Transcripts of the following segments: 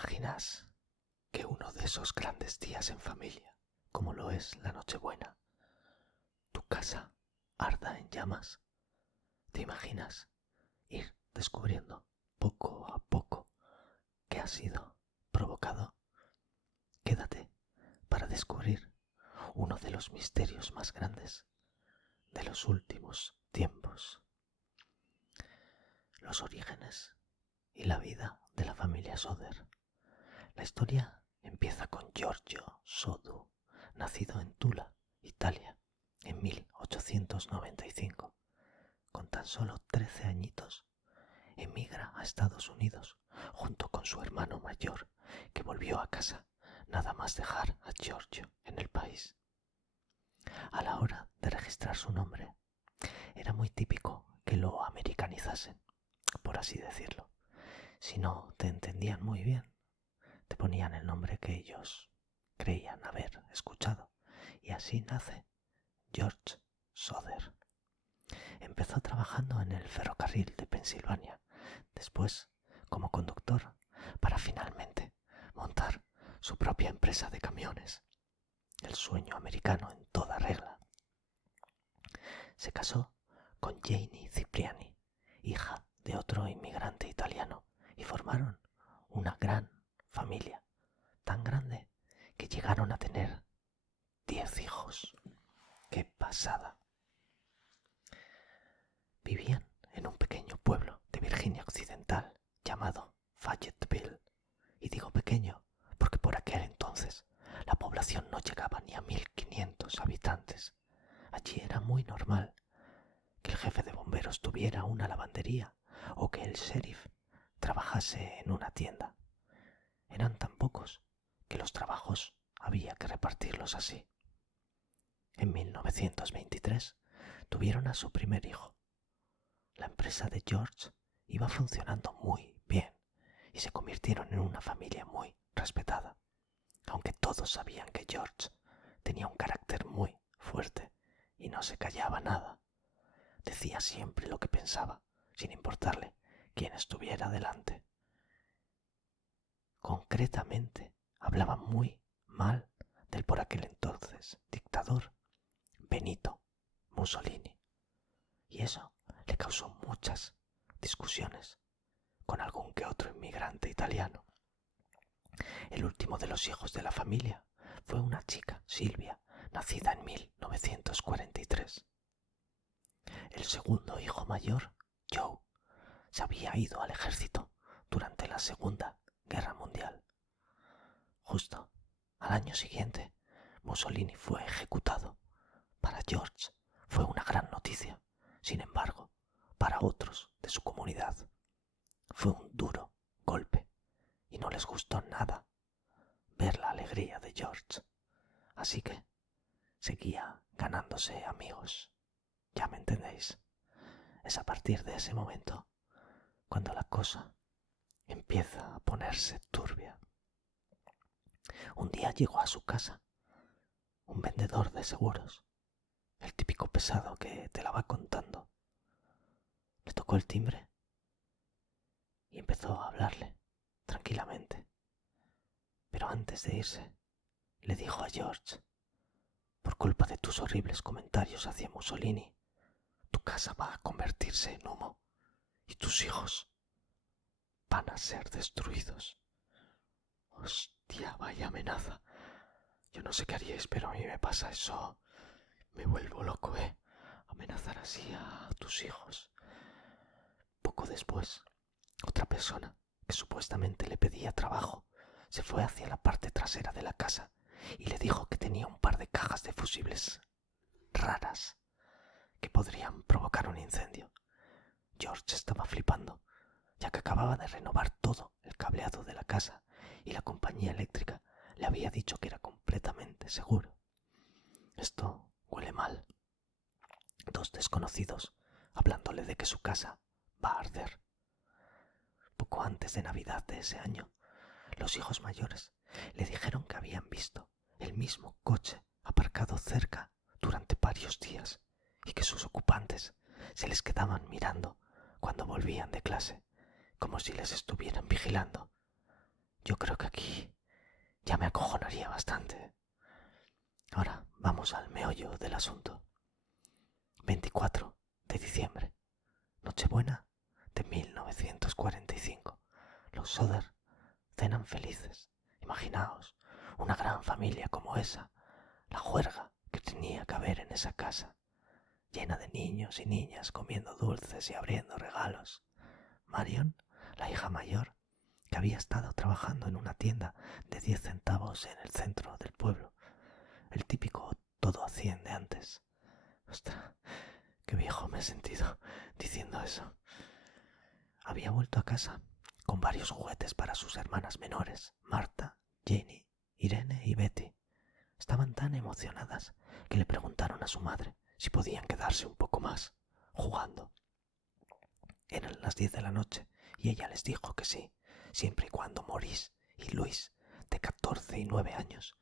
imaginas que uno de esos grandes días en familia, como lo es la Nochebuena, tu casa arda en llamas? ¿Te imaginas ir descubriendo poco a poco qué ha sido provocado? Quédate para descubrir uno de los misterios más grandes de los últimos tiempos: los orígenes y la vida de la familia Soder. La historia empieza con Giorgio Sodu, nacido en Tula, Italia, en 1895. Con tan solo 13 añitos, emigra a Estados Unidos junto con su hermano mayor, que volvió a casa nada más dejar a Giorgio en el país. A la hora de registrar su nombre, era muy típico que lo americanizasen, por así decirlo. Si no te entendían muy bien, te ponían el nombre que ellos creían haber escuchado, y así nace George Soder. Empezó trabajando en el ferrocarril de Pensilvania, después como conductor, para finalmente montar su propia empresa de camiones. El sueño americano en toda regla. Se casó con Janie Cipriani, hija de otro inmigrante italiano, y formaron una gran familia, tan grande que llegaron a tener 10 hijos. ¡Qué pasada! Vivían en un pequeño pueblo de Virginia Occidental llamado Fayetteville. Y digo pequeño porque por aquel entonces la población no llegaba ni a 1500 habitantes. Allí era muy normal que el jefe de bomberos tuviera una lavandería o que el sheriff trabajase en una tienda. Eran tan pocos que los trabajos había que repartirlos así. En 1923 tuvieron a su primer hijo. La empresa de George iba funcionando muy bien y se convirtieron en una familia muy respetada, aunque todos sabían que George tenía un carácter muy fuerte y no se callaba nada. Decía siempre lo que pensaba, sin importarle quién estuviera delante. Concretamente, hablaba muy mal del por aquel entonces dictador Benito Mussolini, y eso le causó muchas discusiones con algún que otro inmigrante italiano. El último de los hijos de la familia fue una chica, Silvia, nacida en 1943. El segundo hijo mayor, Joe, se había ido al ejército durante la Segunda Guerra Mundial. Justo al año siguiente, Mussolini fue ejecutado. Para George fue una gran noticia. Sin embargo, para otros de su comunidad fue un duro golpe y no les gustó nada ver la alegría de George. Así que seguía ganándose amigos. Ya me entendéis. Es a partir de ese momento cuando la cosa empieza a ponerse turbia. Un día llegó a su casa un vendedor de seguros, el típico pesado que te la va contando. Le tocó el timbre y empezó a hablarle tranquilamente. Pero antes de irse, le dijo a George: por culpa de tus horribles comentarios hacia Mussolini, tu casa va a convertirse en humo y tus hijos van a ser destruidos. Hostia, vaya amenaza. Yo no sé qué haríais, pero a mí me pasa eso. Me vuelvo loco, amenazar así a tus hijos. Poco después, otra persona que supuestamente le pedía trabajo se fue hacia la parte trasera de la casa y le dijo que tenía un par de cajas de fusibles raras que podrían provocar un incendio. George estaba flipando, ya que acababa de renovar todo el cableado de la casa y la compañía eléctrica le había dicho que era completamente seguro. Esto huele mal. Dos desconocidos hablándole de que su casa va a arder. Poco antes de Navidad de ese año, los hijos mayores le dijeron que habían visto el mismo coche aparcado cerca durante varios días y que sus ocupantes se les quedaban mirando cuando volvían de clase, como si les estuvieran vigilando. Yo creo que aquí ya me acojonaría bastante. Ahora vamos al meollo del asunto. 24 de diciembre, Nochebuena de 1945. Los Soder cenan felices. Imaginaos una gran familia como esa, la juerga que tenía que haber en esa casa, llena de niños y niñas comiendo dulces y abriendo regalos. Marion, la hija mayor, que había estado trabajando en una tienda de 10 centavos en el centro del pueblo, el típico todo a 100 de antes. Ostras, qué viejo me he sentido diciendo eso. Había vuelto a casa con varios juguetes para sus hermanas menores, Marta, Jenny, Irene y Betty. Estaban tan emocionadas que le preguntaron a su madre si podían quedarse un poco más, jugando. Eran las 10 de la noche y ella les dijo que sí, siempre y cuando Maurice y Luis, de 14 y 9 años,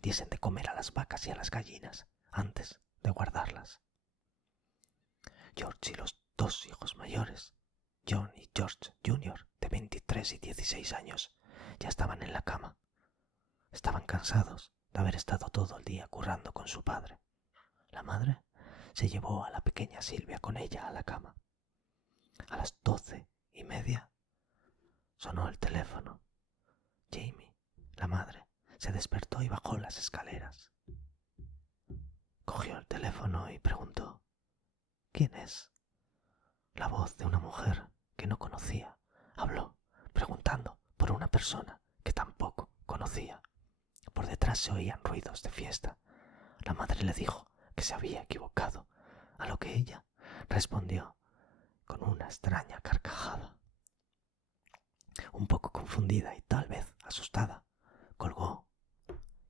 diesen de comer a las vacas y a las gallinas antes de guardarlas. George y los dos hijos mayores, John y George Jr., de 23 y 16 años, ya estaban en la cama. Estaban cansados de haber estado todo el día currando con su padre. La madre se llevó a la pequeña Silvia con ella a la cama. A las 12:30 sonó el teléfono. Jamie, la madre, se despertó y bajó las escaleras. Cogió el teléfono y preguntó: ¿quién es? La voz de una mujer que no conocía habló, preguntando por una persona que tampoco conocía. Por detrás se oían ruidos de fiesta. La madre le dijo que se había equivocado, a lo que ella respondió con una extraña carcajada. Un poco confundida y tal vez asustada, colgó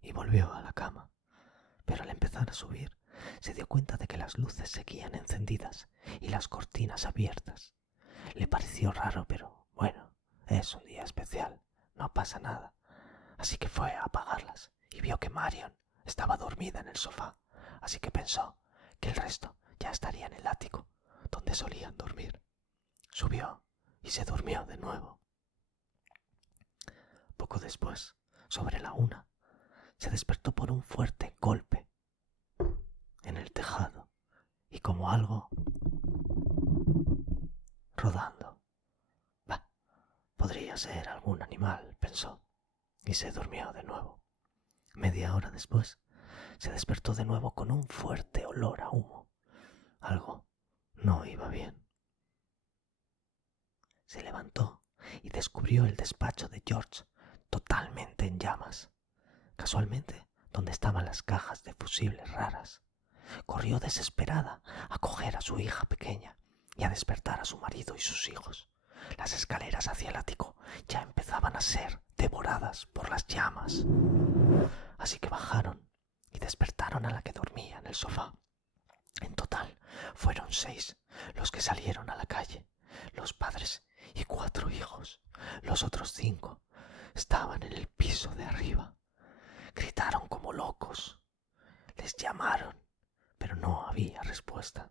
y volvió a la cama. Pero al empezar a subir, se dio cuenta de que las luces seguían encendidas y las cortinas abiertas. Le pareció raro, pero bueno, es un día especial, no pasa nada. Así que fue a apagarlas y vio que Marion estaba dormida en el sofá, así que pensó que el resto ya estaría en el ático, donde solían dormir. Subió y se durmió de nuevo. Poco después, sobre la 1, se despertó por un fuerte golpe en el tejado y como algo rodando. Bah, podría ser algún animal, pensó, y se durmió de nuevo. Media hora después, se despertó de nuevo con un fuerte olor a humo. Algo no iba bien. Se levantó y descubrió el despacho de George totalmente en llamas. Casualmente, donde estaban las cajas de fusibles raras. Corrió desesperada a coger a su hija pequeña y a despertar a su marido y sus hijos. Las escaleras hacia el ático ya empezaban a ser devoradas por las llamas. Así que bajaron y despertaron a la que dormía en el sofá. En total, fueron 6 los que salieron a la calle, los padres y 4 hijos. Los otros 5 estaban en el piso de arriba. Gritaron como locos. Les llamaron, pero no había respuesta.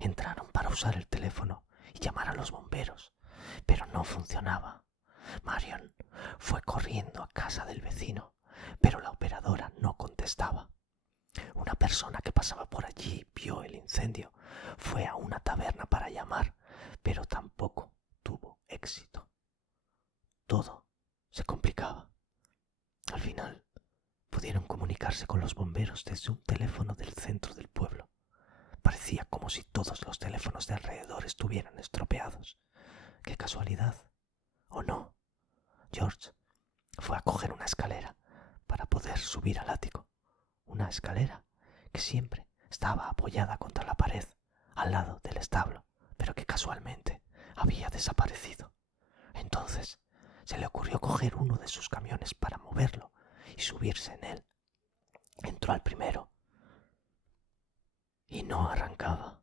Entraron para usar el teléfono y llamar a los bomberos, pero no funcionaba. Marion fue corriendo a casa del vecino, pero la operadora no contestaba. Una persona que pasaba por allí vio el incendio. Fue a una taberna para llamar, pero tampoco tuvo éxito. Todo se complicaba. Al final, pudieron comunicarse con los bomberos desde un teléfono del centro del pueblo. Parecía como si todos los teléfonos de alrededor estuvieran estropeados. ¡Qué casualidad! ¿O no? George fue a coger una escalera para poder subir al ático. Una escalera que siempre estaba apoyada contra la pared, al lado del establo, pero que casualmente había desaparecido. Entonces se le ocurrió coger uno de sus camiones para moverlo y subirse en él. Entró al primero y no arrancaba.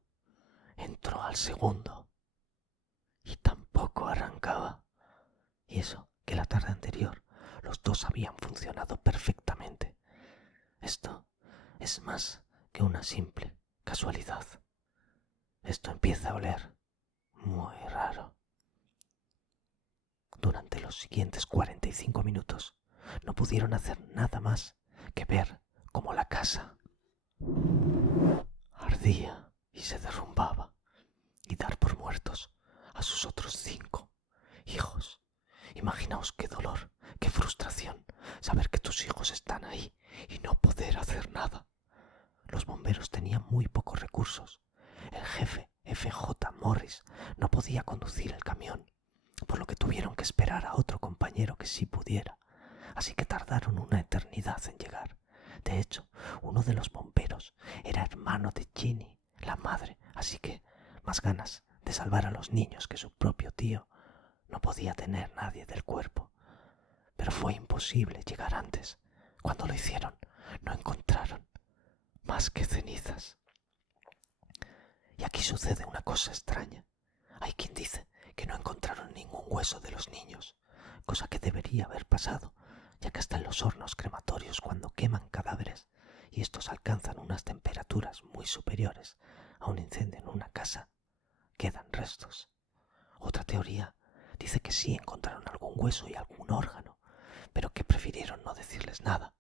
Entró al segundo y tampoco arrancaba. Y eso que la tarde anterior los dos habían funcionado perfectamente. Esto es más que una simple casualidad. Esto empieza a oler muy raro. Durante los siguientes 45 minutos no pudieron hacer nada más que ver cómo la casa ardía y se derrumbaba y dar por muertos a sus otros 5 hijos. Imaginaos qué dolor, qué frustración saber que tus hijos están ahí y no poder hacer nada. Los bomberos tenían muy pocos recursos. El jefe F.J. Morris no podía conducir el camión, por lo que tuvieron que esperar a otro compañero que sí pudiera, así que tardaron una eternidad en llegar. De hecho, uno de los bomberos era hermano de Ginny, la madre, así que más ganas de salvar a los niños que su propio tío no podía tener nadie del cuerpo. Pero fue imposible llegar antes. Cuando lo hicieron, no encontraron más que cenizas. Y aquí sucede una cosa extraña. Hay quien dice que no encontraron ningún hueso de los niños, cosa que debería haber pasado, ya que hasta en los hornos crematorios, cuando queman cadáveres y estos alcanzan unas temperaturas muy superiores a un incendio en una casa, quedan restos. Otra teoría dice que sí encontraron algún hueso y algún órgano, pero que prefirieron no decirles nada,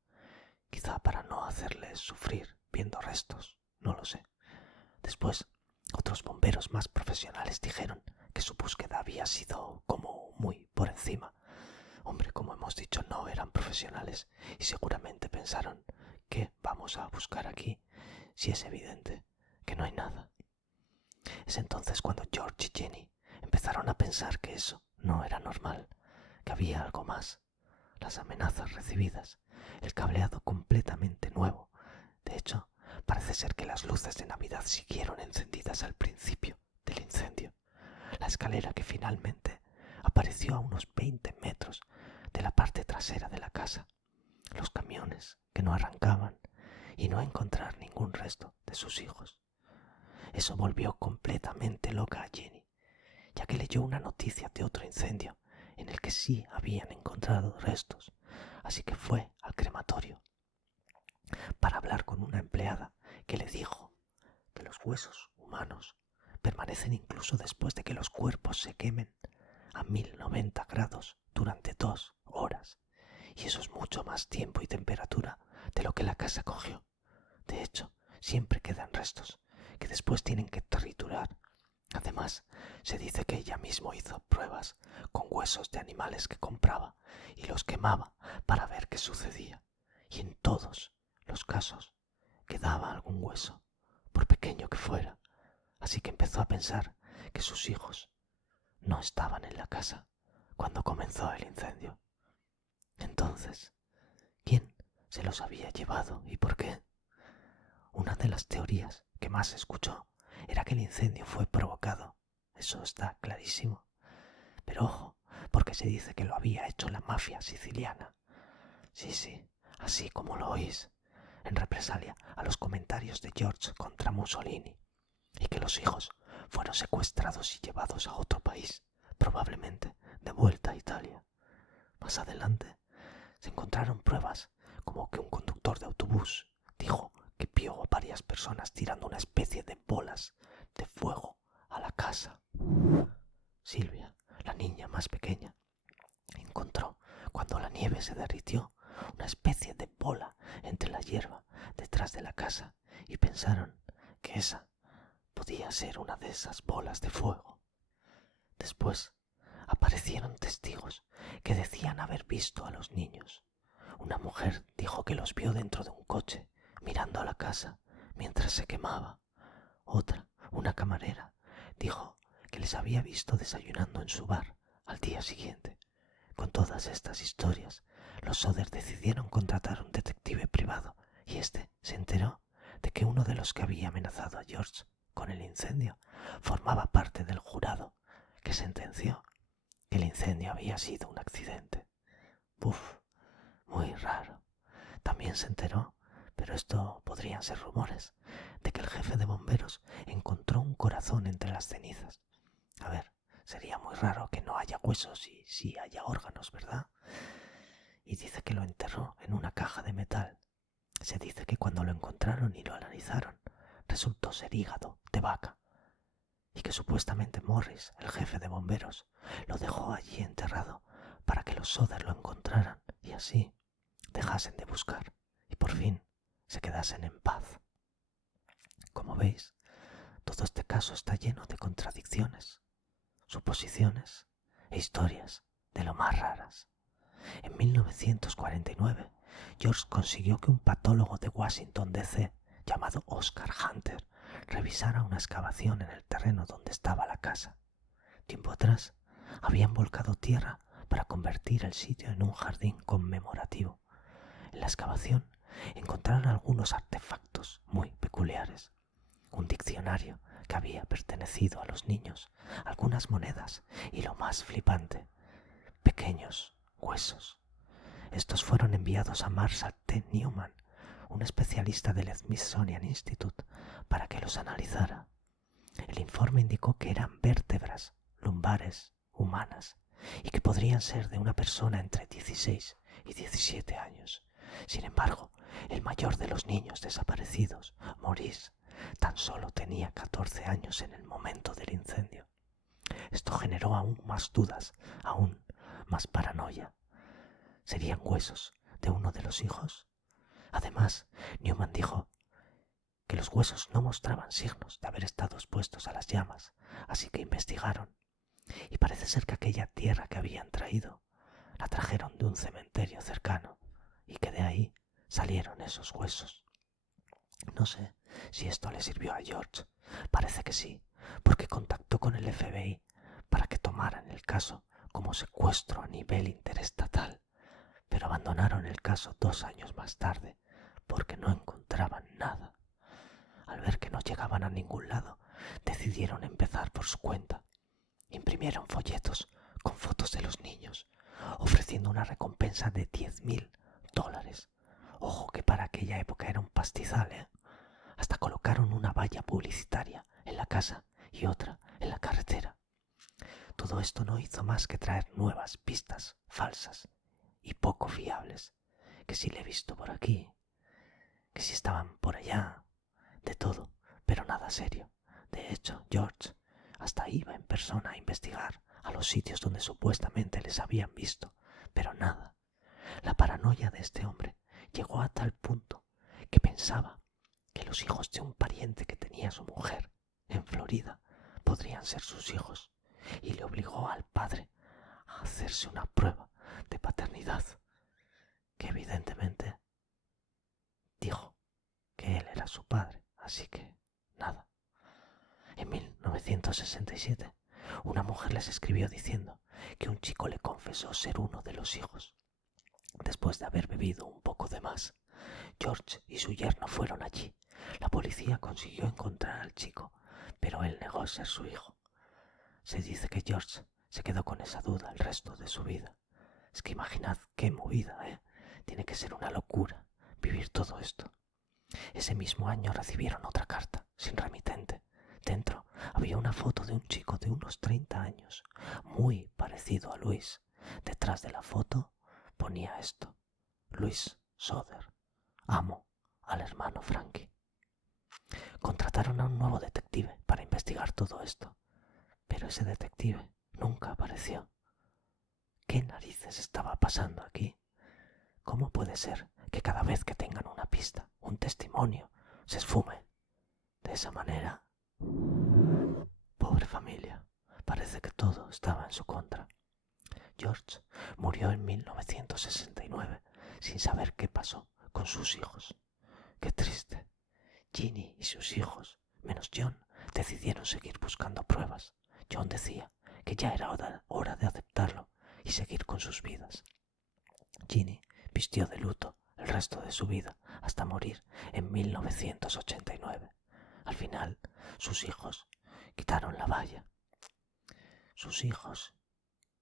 quizá para no hacerles sufrir viendo restos, no lo sé. Después, otros bomberos más profesionales dijeron que su búsqueda había sido como muy por encima. Hombre, como hemos dicho, no eran profesionales y seguramente pensaron ¿qué vamos a buscar aquí si es evidente que no hay nada? Es entonces cuando George y Jenny empezaron a pensar que eso no era normal, que había algo más. Las amenazas recibidas, el cableado completamente nuevo. De hecho, parece ser que las luces de Navidad siguieron encendidas al principio del incendio. La escalera que finalmente apareció a unos 20 metros de la parte trasera de la casa. Los camiones que no arrancaban y no encontrar ningún resto de sus hijos. Eso volvió completamente loca a Jenny, ya que leyó una noticia de otro incendio en el que sí habían encontrado restos, así que fue al crematorio para hablar con una empleada que le dijo que los huesos humanos permanecen incluso después de que los cuerpos se quemen a 1090 grados durante 2 horas, y eso es mucho más tiempo y temperatura de lo que la casa cogió. De hecho, siempre quedan restos que después tienen que triturar. Además, se dice que ella misma hizo pruebas con huesos de animales que compraba y los quemaba para ver qué sucedía. Y en todos los casos quedaba algún hueso, por pequeño que fuera. Así que empezó a pensar que sus hijos no estaban en la casa cuando comenzó el incendio. Entonces, ¿quién se los había llevado y por qué? Una de las teorías que más se escuchó era que el incendio fue provocado. Eso está clarísimo. Pero ojo, porque se dice que lo había hecho la mafia siciliana. Sí, así como lo oís, en represalia a los comentarios de George contra Mussolini, y que los hijos fueron secuestrados y llevados a otro país, probablemente de vuelta a Italia. Más adelante se encontraron pruebas como que un conductor de autobús dijo que vio a varias personas tirando una especie de bolas de fuego a la casa. Silvia, la niña más pequeña, encontró, cuando la nieve se derritió, una especie de bola entre la hierba detrás de la casa y pensaron que esa podía ser una de esas bolas de fuego. Después aparecieron testigos que decían haber visto a los niños. Una mujer dijo que los vio dentro de un coche, mirando a la casa mientras se quemaba. Otra, una camarera, dijo que les había visto desayunando en su bar al día siguiente. Con todas estas historias, los Soder decidieron contratar a un detective privado y este se enteró de que uno de los que había amenazado a George con el incendio formaba parte del jurado que sentenció que el incendio había sido un accidente. Muy raro. También se enteró, pero esto podrían ser rumores, de que el jefe de bomberos encontró un corazón entre las cenizas. A ver, sería muy raro que no haya huesos y sí haya órganos, ¿verdad? Y dice que lo enterró en una caja de metal. Se dice que cuando lo encontraron y lo analizaron, resultó ser hígado de vaca, y que supuestamente Morris, el jefe de bomberos, lo dejó allí enterrado para que los Soder lo encontraran y así dejasen de buscar y por fin se quedasen en paz. Como veis, todo este caso está lleno de contradicciones, suposiciones e historias de lo más raras. En 1949, George consiguió que un patólogo de Washington, D.C., llamado Oscar Hunter, revisara una excavación en el terreno donde estaba la casa. Tiempo atrás, habían volcado tierra para convertir el sitio en un jardín conmemorativo. En la excavación encontraron algunos artefactos muy peculiares. Un diccionario que había pertenecido a los niños, algunas monedas y, lo más flipante, pequeños huesos. Estos fueron enviados a Marshall T. Newman, un especialista del Smithsonian Institute, para que los analizara. El informe indicó que eran vértebras lumbares humanas y que podrían ser de una persona entre 16 y 17 años. Sin embargo, el mayor de los niños desaparecidos, Maurice, tan solo tenía 14 años en el momento del incendio. Esto generó aún más dudas, aún más paranoia. ¿Serían huesos de uno de los hijos? Además, Newman dijo que los huesos no mostraban signos de haber estado expuestos a las llamas, así que investigaron. Y parece ser que aquella tierra que habían traído la trajeron de un cementerio cercano y que de ahí salieron esos huesos. No sé si esto le sirvió a George. Parece que sí, porque contactó con el FBI para que tomaran el caso como secuestro a nivel interestatal, pero abandonaron el caso 2 años más tarde porque no encontraban nada. Al ver que no llegaban a ningún lado, decidieron empezar por su cuenta. Imprimieron folletos con fotos de los niños, ofreciendo una recompensa de $10,000. Ojo que para aquella época era un pastizal, ¿eh? Hasta colocaron una valla publicitaria en la casa y otra en la carretera. Todo esto no hizo más que traer nuevas pistas falsas y poco fiables, que si le he visto por aquí, que si estaban por allá, de todo, pero nada serio. De hecho, George hasta iba en persona a investigar a los sitios donde supuestamente les habían visto, pero nada. La paranoia de este hombre llegó a tal punto que pensaba que los hijos de un pariente que tenía su mujer en Florida podrían ser sus hijos, y le obligó al padre a hacerse una prueba de paternidad, que evidentemente dijo que él era su padre, así que nada. En 1967, una mujer les escribió diciendo que un chico le confesó ser uno de los hijos. Después de haber bebido un poco de más, George y su yerno fueron allí. La policía consiguió encontrar al chico, pero él negó ser su hijo. Se dice que George se quedó con esa duda el resto de su vida. Es que imaginad qué movida, ¿eh? Tiene que ser una locura vivir todo esto. Ese mismo año recibieron otra carta, sin remitente. Dentro había una foto de un chico de unos 30 años, muy parecido a Luis. Detrás de la foto ponía esto: Luis Soder, amo al hermano Frankie. Contrataron a un nuevo detective para investigar todo esto, pero ese detective nunca apareció. ¿Qué narices estaba pasando aquí? ¿Cómo puede ser que cada vez que tengan una pista, un testimonio, se esfume de esa manera? Pobre familia, parece que todo estaba en su contra. George murió en 1969 sin saber qué pasó con sus hijos. Qué triste. Ginny y sus hijos, menos John, decidieron seguir buscando pruebas. John decía que ya era hora de aceptarlo y seguir con sus vidas. Ginny vistió de luto el resto de su vida hasta morir en 1989. Al final, sus hijos quitaron la valla. Sus hijos,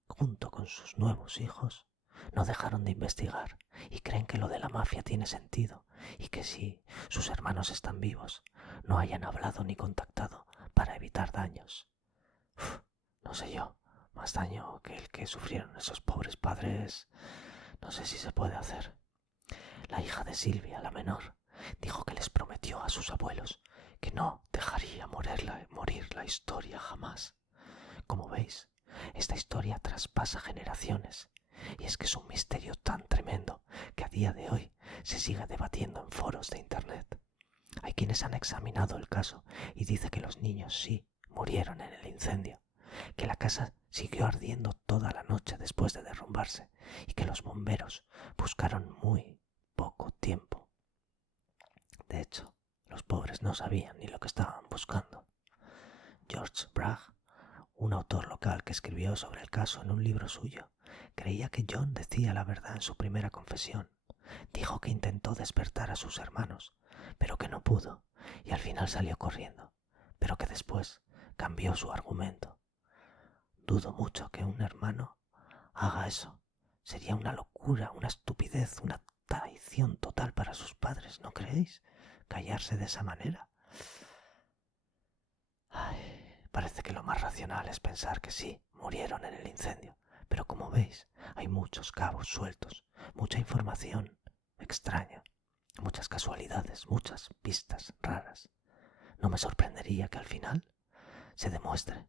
junto con sus nuevos hijos, no dejaron de investigar y creen que lo de la mafia tiene sentido y que si sus hermanos están vivos, no hayan hablado ni contactado para evitar daños. No sé yo, más daño que el que sufrieron esos pobres padres, no sé si se puede hacer. La hija de Silvia, la menor, dijo que les prometió a sus abuelos que no dejaría morir la historia jamás. Como veis, esta historia traspasa generaciones Y es que es un misterio tan tremendo que a día de hoy se sigue debatiendo en foros de internet. Hay quienes han examinado el caso y dice que los niños sí murieron en el incendio, que la casa siguió ardiendo toda la noche después de derrumbarse y que los bomberos buscaron muy poco tiempo. De hecho, los pobres no sabían ni lo que estaban buscando. George Bragg, un autor local que escribió sobre el caso en un libro suyo, creía que John decía la verdad en su primera confesión. Dijo que intentó despertar a sus hermanos, pero que no pudo, y al final salió corriendo, pero que después cambió su argumento. Dudo mucho que un hermano haga eso. Sería una locura, una estupidez, una traición total para sus padres, ¿no creéis? Callarse de esa manera. Parece que lo más racional es pensar que sí, murieron en el incendio, pero como veis, hay muchos cabos sueltos, mucha información extraña, muchas casualidades, muchas pistas raras. No me sorprendería que al final se demuestre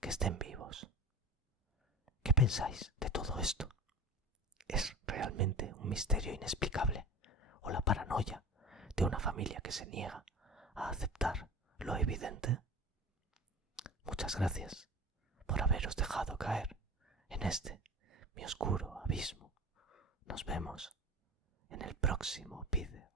que estén vivos. ¿Qué pensáis de todo esto? ¿Es realmente un misterio inexplicable o la paranoia de una familia que se niega a aceptar lo evidente? Muchas gracias por haberos dejado caer en este, mi oscuro abismo. Nos vemos en el próximo vídeo.